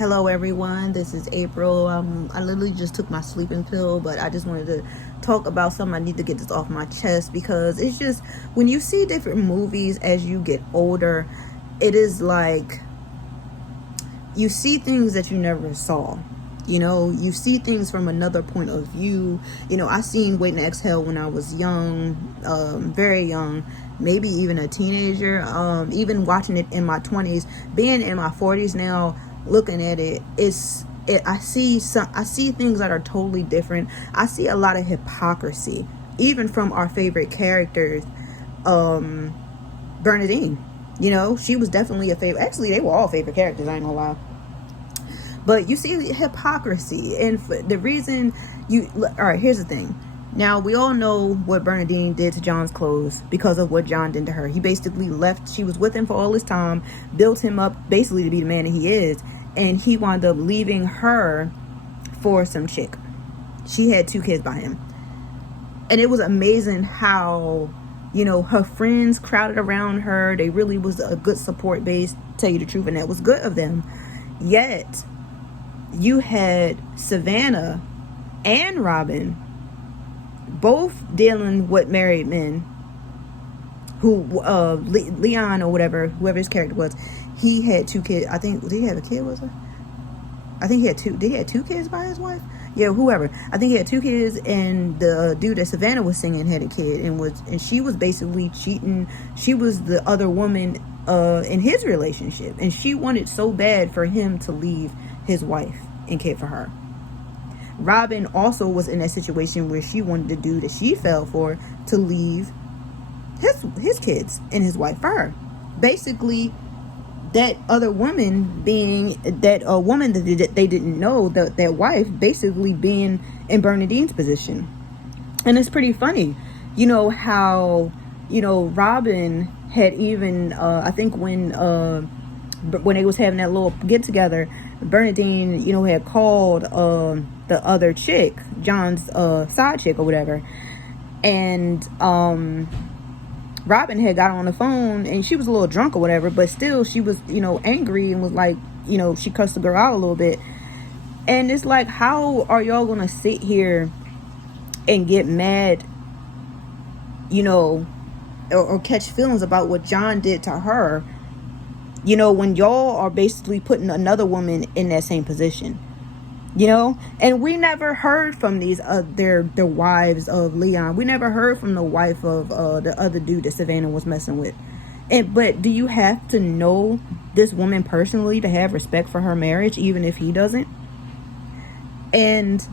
Hello everyone, this is April. I literally just took my sleeping pill, but I just wanted to talk about something. I need to get this off my chest because it's just, when you see different movies as you get older, it is like you see things that you never saw. You see things from another point of view. I seen Waiting to Exhale when I was young, very young, maybe even a teenager, even watching it in my 20s, being in my 40s now, looking at it, I see things that are totally different. I see a lot of hypocrisy, even from our favorite characters. Bernadine, she was definitely a favorite. Actually, they were all favorite characters, I ain't gonna lie. But you see the hypocrisy, and the reason all right, here's the thing. Now, we all know what Bernadine did to John's clothes because of what John did to her. He basically left. She was with him for all this time, built him up basically to be the man that he is, and he wound up leaving her for some chick. She had 2 kids by him. And it was amazing how, her friends crowded around her. They really was a good support base, tell you the truth, and that was good of them. Yet, you had Savannah and Robin both dealing with married men who, Leon or whoever his character was, he had 2 kids. I think, did he have a kid, was it? I think he had 2. Did he have 2 kids by his wife? Yeah, whoever. I think he had 2 kids, and the dude that Savannah was singing had a kid, and she was basically cheating. She was the other woman in his relationship, and she wanted so bad for him to leave his wife and care for her. Robin also was in that situation where she wanted the dude that she fell for to leave his kids and his wife for her. Basically, that other woman being that woman that they didn't know, that wife basically being in Bernadine's position. And it's pretty funny, how, Robin had even, I think when they was having that little get together, Bernadine, had called the other chick, John's side chick or whatever, and Robin had got on the phone, and she was a little drunk or whatever, but still she was, angry, and was like, she cussed the girl out a little bit. And it's like, how are y'all gonna sit here and get mad, or catch feelings about what John did to her, when y'all are basically putting another woman in that same position? And we never heard from these their wives of Leon. We never heard from the wife of the other dude that Savannah was messing with. But do you have to know this woman personally to have respect for her marriage, even if he doesn't? And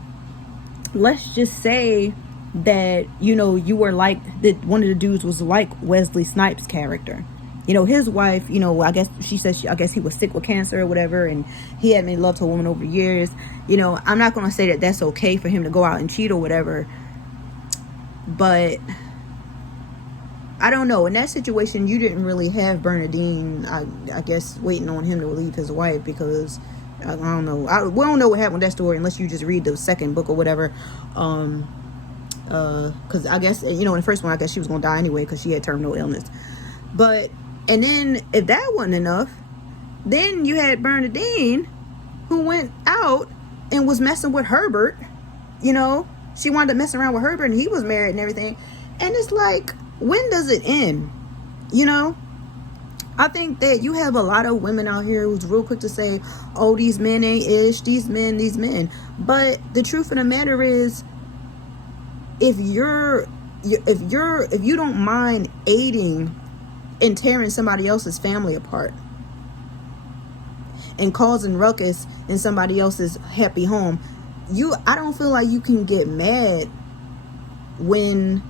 let's just say that you were like that. One of the dudes was like Wesley Snipes' character. His wife, I guess she says, I guess he was sick with cancer or whatever, and he had made love to a woman over years. I'm not going to say that that's okay for him to go out and cheat or whatever, but I don't know. In that situation, you didn't really have Bernadine, I guess, waiting on him to leave his wife, because I don't know. We don't know what happened with that story unless you just read the second book or whatever. Because I guess, in the first one, I guess she was going to die anyway because she had terminal illness. And then, if that wasn't enough, then you had Bernadine, who went out and was messing with Herbert. She wound up messing around with Herbert, and he was married and everything. And it's like, when does it end? I think that you have a lot of women out here who's real quick to say, oh, these men ain't ish, these men. But the truth of the matter is, if you don't mind aiding and tearing somebody else's family apart and causing ruckus in somebody else's happy home, I don't feel like you can get mad when,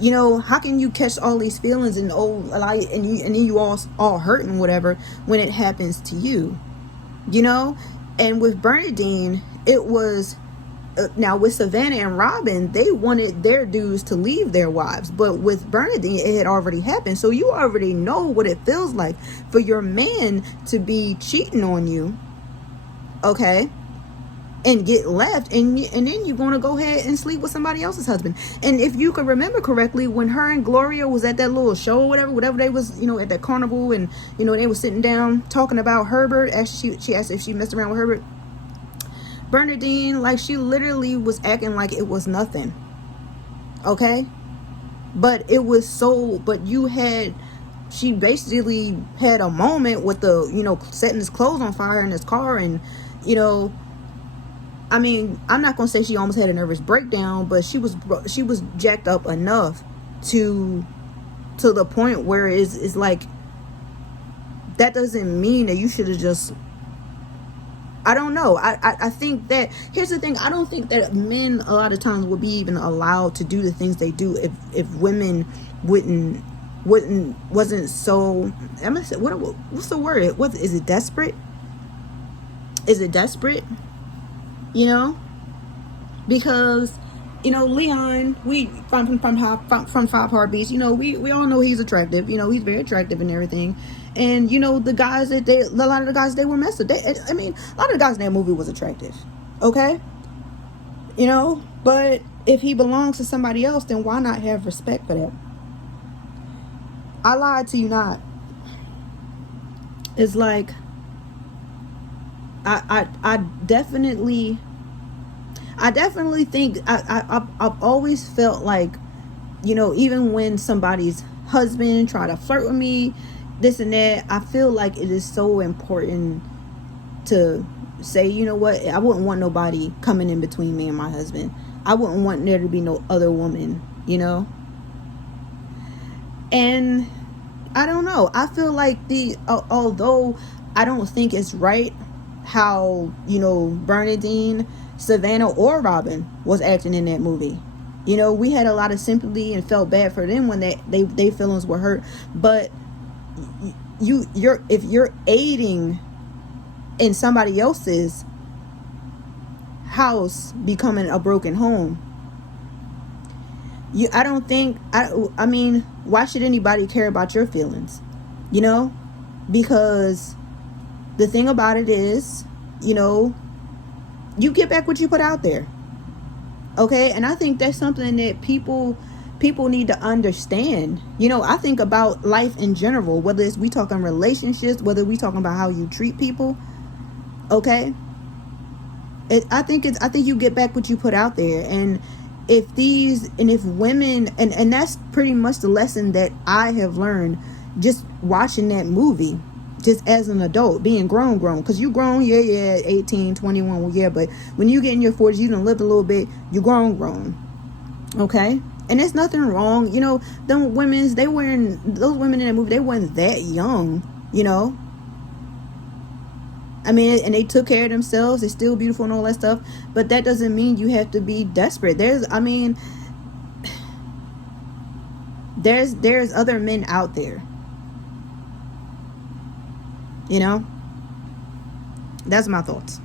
how can you catch all these feelings and then you all hurting whatever when it happens to you, And with Bernadine, it was, now with Savannah and Robin, they wanted their dudes to leave their wives, but with Bernadine, it had already happened. So you already know what it feels like for your man to be cheating on you, okay? and get left, and then you're gonna go ahead and sleep with somebody else's husband. And if you can remember correctly, when her and Gloria was at that little show or whatever they was, at that carnival, and they were sitting down talking about Herbert, as she asked if she messed around with Herbert, Bernadine, like, she literally was acting like it was nothing. Okay? But it was so, she basically had a moment with the, setting his clothes on fire in his car, and, I mean, I'm not gonna say she almost had a nervous breakdown, but she was jacked up enough to the point where it's like, that doesn't mean that you should have just, I don't know. I think that, here's the thing, I don't think that men a lot of times would be even allowed to do the things they do if women wasn't so, I'm gonna say, what's the word? Is it desperate? Is it desperate? Because Leon, we from Five Heartbeats, we all know he's attractive. He's very attractive and everything. And the guys a lot of the guys they were messing. A lot of the guys in that movie was attractive. Okay, but if he belongs to somebody else, then why not have respect for that? I lied to you not. It's like, I definitely think I've always felt like, even when somebody's husband try to flirt with me, this and that, I feel like it is so important to say, you know what, I wouldn't want nobody coming in between me and my husband. I wouldn't want there to be no other woman, and I don't know, I feel like although I don't think it's right how Bernadine, Savannah, or Robin was acting in that movie. We had a lot of sympathy and felt bad for them when they feelings were hurt. But if you're aiding in somebody else's house becoming a broken home, I mean, why should anybody care about your feelings? Because the thing about it is, you get back what you put out there. Okay? And I think that's something that people need to understand. I think about life in general, whether we talking relationships, whether we talking about how you treat people. Okay? I think you get back what you put out there. And if women, and that's pretty much the lesson that I have learned just watching that movie, just as an adult, being grown, because you grown, 18, 21, well, yeah, but when you get in your 40s, you done lived a little bit, you grown, okay? And there's nothing wrong, those women in that movie, they weren't that young, I mean, and they took care of themselves, they're still beautiful and all that stuff, but that doesn't mean you have to be desperate. There's other men out there. That's my thoughts.